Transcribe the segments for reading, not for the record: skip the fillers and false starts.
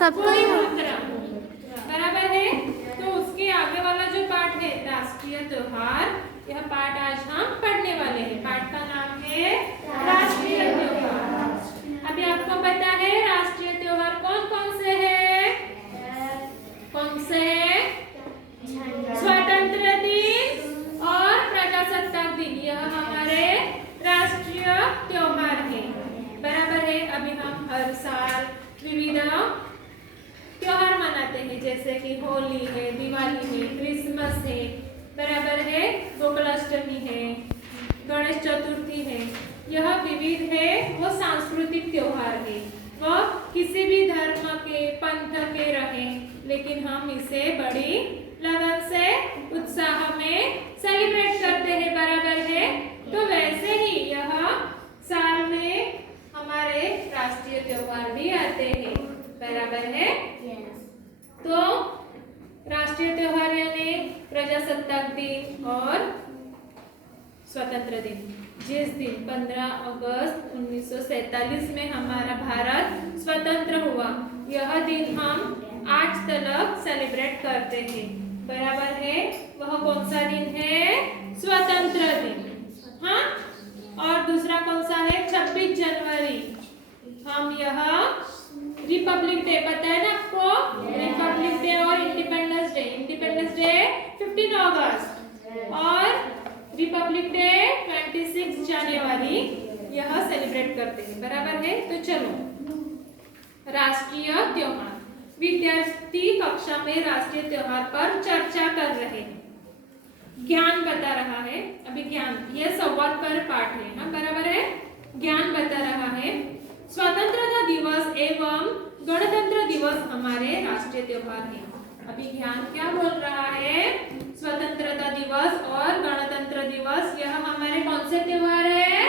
सबको कोई मात्रा बराबर है। तो उसके आगे वाला जो पाठ है राष्ट्रीय त्योहार, यह पाठ आज हम पढ़ने वाले हैं। पाठ का नाम है राष्ट्रीय त्योहार। अभी आपको पता है राष्ट्रीय त्योहार कौन कौन से हैं? कौन से हैं? स्वतंत्र दिन और प्रजासत्ताक दिन, यह हमारे राष्ट्रीय त्योहार है। बराबर है। अभी हम हर साल विविध त्योहार मनाते हैं, जैसे कि होली है, दिवाली है, क्रिसमस है, बराबर है, गोकुलाष्टमी है, गणेश चतुर्थी है। यह विविध है, वो सांस्कृतिक त्योहार है। वह किसी भी धर्म के, पंथ के रहे, लेकिन हम इसे बड़ी लगन से, उत्साह में सेलिब्रेट करते हैं। बराबर है। तो वैसे ही यह साल में हमारे राष्ट्रीय त्योहार भी आते हैं। बराबर है। तो राष्ट्रीय त्योहार यानी प्रजासत्ताक दिन और स्वतंत्र दिन। जिस दिन 15 अगस्त 1947 में हमारा भारत स्वतंत्र हुआ, यह दिन हम आज तक सेलिब्रेट करते हैं। बराबर है। वह कौन सा दिन है? स्वतंत्र दिन। हाँ। और दूसरा कौन सा है? 26 जनवरी। हम यह रिपब्लिक डे, पता है ना आपको? रिपब्लिक डे और इंडिपेंडेंस डे। इंडिपेंडेंस डे 15 अगस्त और रिपब्लिक डे 26 जनवरी, यह सेलिब्रेट करते हैं। बराबर है। तो चलो, राष्ट्रीय त्योहार। विद्यार्थी कक्षा में राष्ट्रीय त्योहार पर चर्चा कर रहे हैं। ज्ञान बता रहा है। अभी ज्ञान, यह संवाद पर पाठ है। हाँ, बराबर है। ज्ञान बता रहा है। स्वतंत्रता दिवस एवं गणतंत्र दिवस हमारे राष्ट्रीय त्योहार हैं। अभी ज्ञान क्या बोल रहा है? स्वतंत्रता दिवस और गणतंत्र दिवस, यह हमारे कौन से त्योहार है?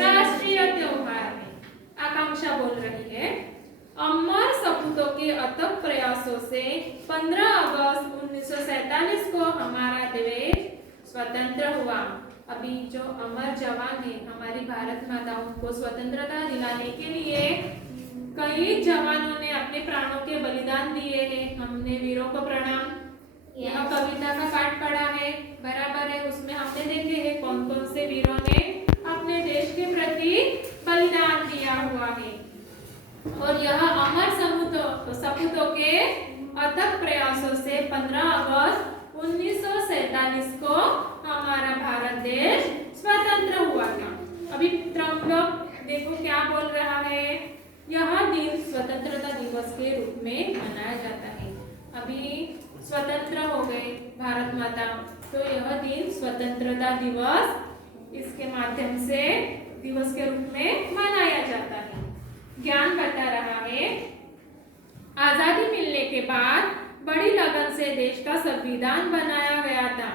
राष्ट्रीय त्योहार है। आकांक्षा बोल रही है, अमर सपूतों के अथक प्रयासों से 15 अगस्त 1947 को हमारा देश स्वतंत्र हुआ। अभी जो अमर जवान है, हमारी भारत माताओं को स्वतंत्रता दिलाने के लिए कई जवानों ने अपने प्राणों के बलिदान दिए हैं। हमने वीरों को प्रणाम, यह कविता का पाठ पढ़ा है। बराबर है। उसमें हमने देखे हैं कौन कौन से वीरों ने अपने देश के प्रति बलिदान दिया हुआ है। और यह अमर सपूतों के अथक प्रयासों से 15 अगस्त 1947 को हमारा भारत देश स्वतंत्र हुआ था। अभी त्र्यंबक देखो क्या बोल रहा है, यह दिन स्वतंत्रता दिवस के रूप में मनाया जाता है। अभी स्वतंत्र हो गए भारत माता, तो यह दिन स्वतंत्रता दिवस इसके माध्यम से दिवस के रूप में मनाया जाता है। ज्ञान बता रहा है, आजादी मिलने के बाद बड़ी लगन से देश का संविधान बनाया गया था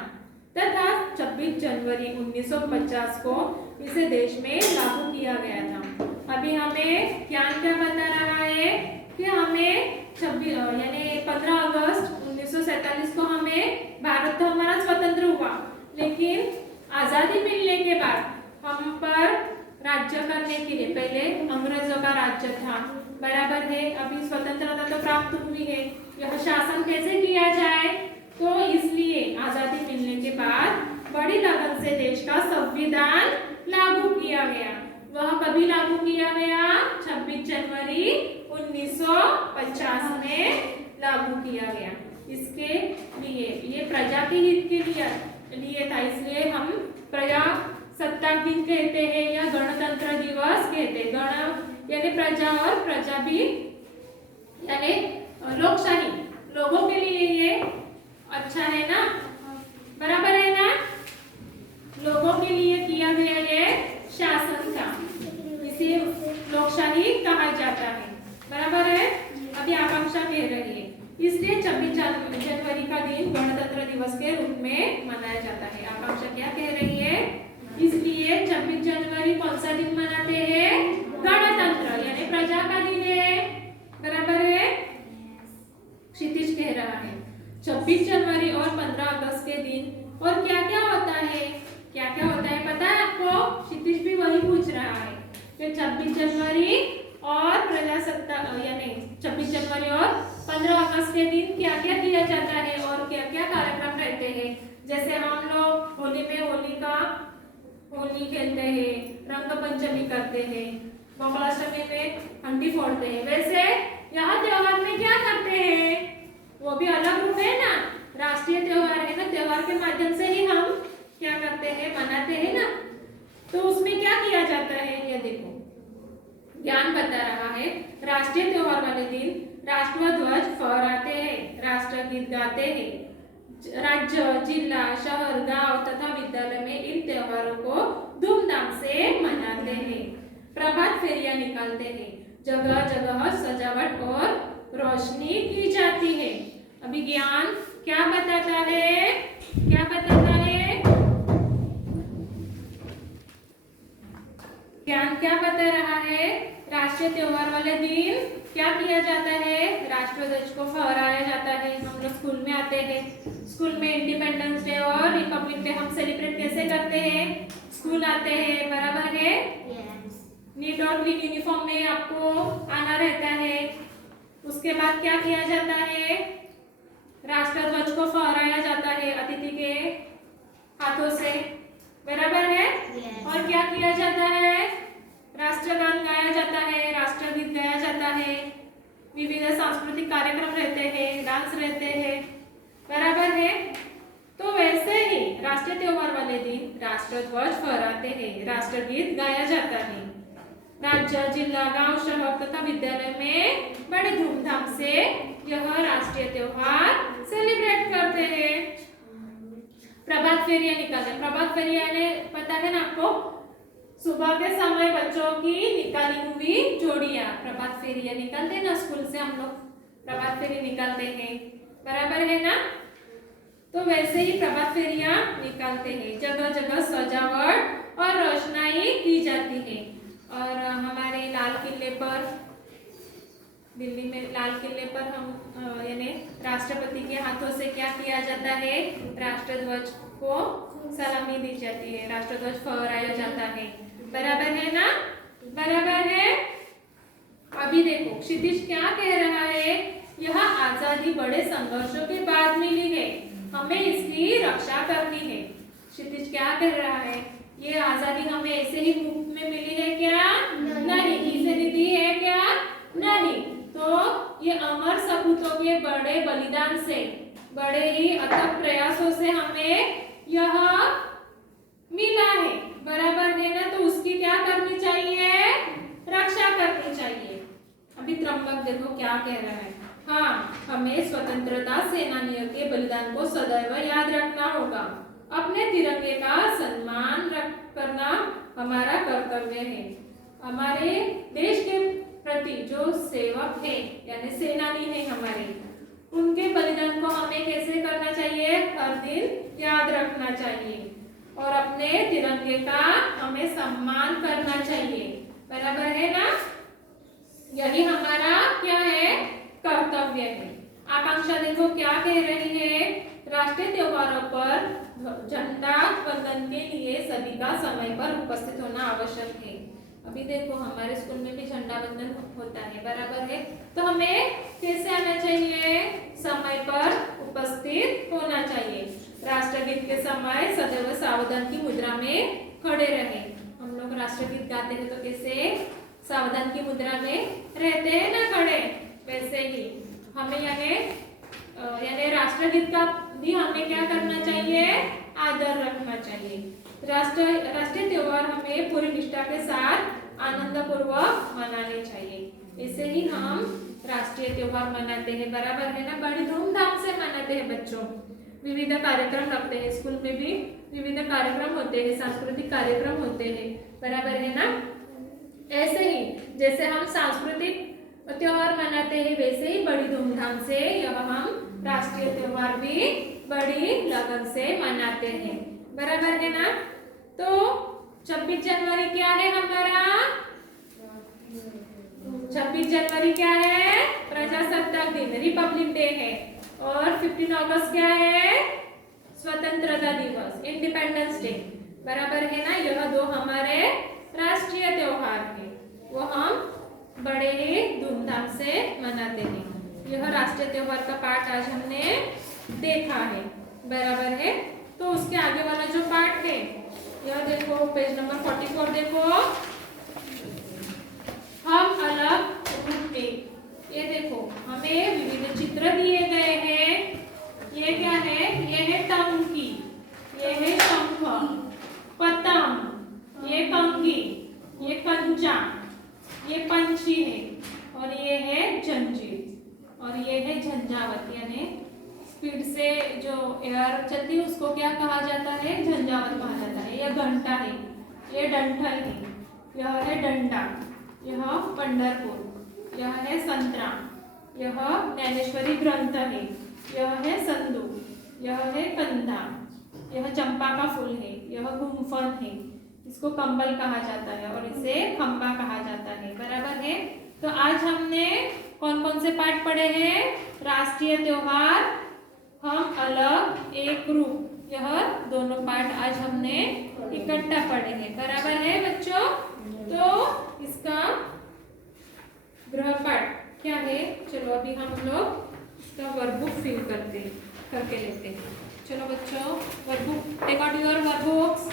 तथा 26 जनवरी 1950 को इसे देश में लागू किया गया था। अभी हमें ज्ञान क्या बता रहा है कि हमें 26 यानी 15 अगस्त 1947 को हमें भारत तो हमारा स्वतंत्र हुआ, लेकिन आजादी मिलने के बाद हम पर राज्य करने के लिए पहले अंग्रेजों का राज्य था। बराबर है। अभी स्वतंत्रता तो प्राप्त हुई है, यह शासन कैसे किया जाए? तो इसलिए आजादी मिलने के बाद बड़ी लगन से देश का संविधान लागू किया गया। वह कभी लागू किया गया? 26 जनवरी 1950 में लागू किया गया। इसके लिए ये प्रजा के हित के लिए था, इसलिए हम प्रजासत्ताक दिन कहते हैं या गणतंत्र दिवस कहते हैं। गण यानी प्रजा और प्रजा भी यानी लोकशाही, लोगों के लिए ये अच्छा है ना? बराबर है ना? लोगों के लिए किया गया ये शासन था, इसे लोकशाही कहा जाता है। बराबर है। अभी आकांक्षा कह रही है, इसलिए 26 जनवरी का दिन गणतंत्र दिवस के रूप में मनाया जाता है। आकांक्षा क्या कह रही है? इसलिए 26 जनवरी कौन सा दिन मनाते हैं? गणतंत्र यानी प्रजा का दिन है। बराबर है। क्षितिज कह रहा है 26 जनवरी और 15 अगस्त के दिन और क्या क्या होता है? क्या क्या होता है पता है आपको? क्षितिज भी वही पूछ रहा है कि 26 जनवरी और प्रजासत्ताक यानी 26 जनवरी और 15 अगस्त के दिन क्या क्या किया जाता है और क्या क्या कार्यक्रम रहते हैं। जैसे हम लोग होली में होली खेलते हैं, रंग पंचमी करते हैं, मंगलाष्टमी में हंडी फोड़ते हैं। वैसे यहाँ त्योहार में क्या करते हैं, वो भी अलग रूप है ना, राष्ट्रीय त्योहार है ना, त्योहार के माध्यम से ही हम क्या करते हैं, मनाते हैं ना। तो उसमें क्या किया जाता है ये देखो, ज्ञान बता रहा है। राष्ट्रीय त्योहार वाले दिन राष्ट्रध्वज फहराते हैं, राष्ट्रगीत गाते हैं, राज्य, जिला, शहर, गांव तथा विद्यालय में इन त्योहारों को धूमधाम से मनाते हैं। प्रभात फेरियां निकालते हैं, जगह जगह सजावट और रोशनी की जाती है। अभी ज्ञान क्या बताता है, क्या बताता है, ज्ञान क्या बता रहा है। राष्ट्रीय त्योहार वाले दिन क्या किया जाता है, राष्ट्रध्वज को फहराया जाता है। हम लोग स्कूल में आते हैं, स्कूल में इंडिपेंडेंस डे और रिपब्लिक डे हम सेलिब्रेट कैसे करते हैं, स्कूल आते हैं, बराबर है। नीट और क्लीन यूनिफॉर्म में आपको आना रहता है। उसके बाद क्या किया जाता है, राष्ट्रध्वज को फहराया जाता है अतिथि के हाथों से, बराबर है। और क्या किया जाता है, राष्ट्रगान गाया जाता है, राष्ट्रगीत गाया जाता है, विविध सांस्कृतिक कार्यक्रम रहते हैं, डांस रहते हैं, बराबर है। तो वैसे ही राष्ट्रीय त्योहार वाले दिन राष्ट्रध्वज फहराते हैं, राष्ट्रगीत गाया जाता है, राज्य, जिला, गांव, शहर तथा विद्यालय में बड़े धूमधाम से यह राष्ट्रीय त्योहार सेलिब्रेट करते हैं। प्रभात फेरियां निकालते, प्रभात फेरियां ने पता है ना आपको, सुबह के समय बच्चों की निकाली हुई जोड़ियां प्रभात फेरियां निकालते हैं ना, स्कूल से हम लोग प्रभात फेरी निकालते हैं, बराबर है ना। तो वैसे ही प्रभात फेरियां निकालते हैं, जगह जगह सजावट और रोशनाई की जाती है। और हमारे लाल किले पर, दिल्ली में लाल किले पर हम यानी राष्ट्रपति के हाथों से क्या किया जाता है, राष्ट्रध्वज को सलामी दी जाती है, राष्ट्रध्वज फहराया जाता है, बराबर है ना, बराबर है। अभी देखो क्षितिज क्या कह रहा है, यह आजादी बड़े संघर्षों के बाद मिली है, हमें इसकी रक्षा करनी है। क्षितिज क्या कह रहा है, ये आजादी हमें ऐसे ही मुफ्त में मिली है क्या, नहीं, किसी ने दी है क्या, नहीं। तो ये अमर सपूतों के बड़े बलिदान से, बड़े ही अथक प्रयासों से हमें यह मिला है, बराबर है ना। तो उसकी क्या करनी चाहिए, रक्षा करनी चाहिए। अभी त्र्यंबक देखो क्या कह रहा है, हाँ, हमें स्वतंत्रता सेनानियों के बलिदान को सदैव याद रखना होगा, अपने तिरंगे का सम्मान करना हमारा कर्तव्य है। हमारे देश के प्रति जो सेवक है यानी सेनानी है हमारे, उनके बलिदान को हमें कैसे करना चाहिए, हर दिन याद रखना चाहिए और अपने तिरंगे का हमें सम्मान करना चाहिए, बराबर है ना। यही हमारा क्या है, कर्तव्य है। आकांक्षा देखो क्या कह रही है, राष्ट्रीय त्योहारों पर झंडा वंदन के लिए सभी का समय पर उपस्थित होना आवश्यक है। अभी देखो हमारे स्कूल में भी झंडा वंदन होता है, बराबर है। तो हमें कैसे आना चाहिए, समय पर उपस्थित होना चाहिए। राष्ट्रगीत के समय सदैव सावधान की मुद्रा में खड़े रहे। हम लोग राष्ट्रगीत गाते हैं तो कैसे सावधान की मुद्रा में रहते हैं ना खड़े, वैसे ही हमें यानी राष्ट्रगीत का भी हमें क्या करना चाहिए, आदर रखना चाहिए। राष्ट्रीय त्योहार हमें पूरी निष्ठा के साथ आनंद पूर्वक मनाने चाहिए। इससे ही हम राष्ट्रीय त्योहार मनाते हैं, बराबर है ना, बड़ी धूमधाम से मनाते हैं बच्चों। विविध कार्यक्रम रखते हैं, स्कूल में भी विविध कार्यक्रम होते हैं, सांस्कृतिक कार्यक्रम होते हैं, बराबर है ना। ऐसे ही जैसे हम सांस्कृतिक त्योहार मनाते हैं, वैसे ही बड़ी धूमधाम से यह हम राष्ट्रीय त्योहार भी बड़ी लगन से मनाते हैं, बराबर है ना। तो 26 जनवरी क्या है हमारा, 26 जनवरी क्या है, प्रजासत्ताक दिन, रिपब्लिक डे है। और 15 अगस्त क्या है, स्वतंत्रता दिवस, इंडिपेंडेंस डे, बराबर है ना। यह दो हमारे राष्ट्रीय त्योहार है, वो हम बड़े ही धूमधाम से मनाते हैं। यह राष्ट्रीय त्योहार का पाठ आज हमने देखा है, बराबर है। तो उसके आगे वाला जो पाठ है यह देखो, पेज नंबर 44 देखो, हम अलग रूप एक। ये देखो हमें विविध चित्र दिए गए हैं। ये क्या है? ये है टंकी, ये है शंख, पतंग, ये कंघी, ये कंचा, ये पंछी है, और ये है जंजीर, और ये है झंझावत। यानी स्पीड से जो एयर चलती है उसको क्या कहा जाता है? झंझावत कहा जाता है। यह घंटा है, ये डंठल है, यह है डंडा, यह पंढरपुर, यह है संतरा, यह ज्ञानेश्वरी ग्रंथ है, यह है संदूक, यह है कंधा, यह चंपा का फूल है, यह गुम्फन है, इसको कंबल कहा जाता है, और इसे खंबा कहा जाता है, बराबर है। तो आज हमने कौन कौन से पाठ पढ़े हैं? राष्ट्रीय त्योहार, हम अलग एक रूप, यह दोनों पाठ आज हमने इकट्ठा पढ़े हैं, बराबर है बच्चों। तो इसका गृहपाठ क्या है? चलो अभी हम लोग इसका वर्कबुक फिल करके लेते हैं। चलो बच्चों, workbook, take out your workbooks.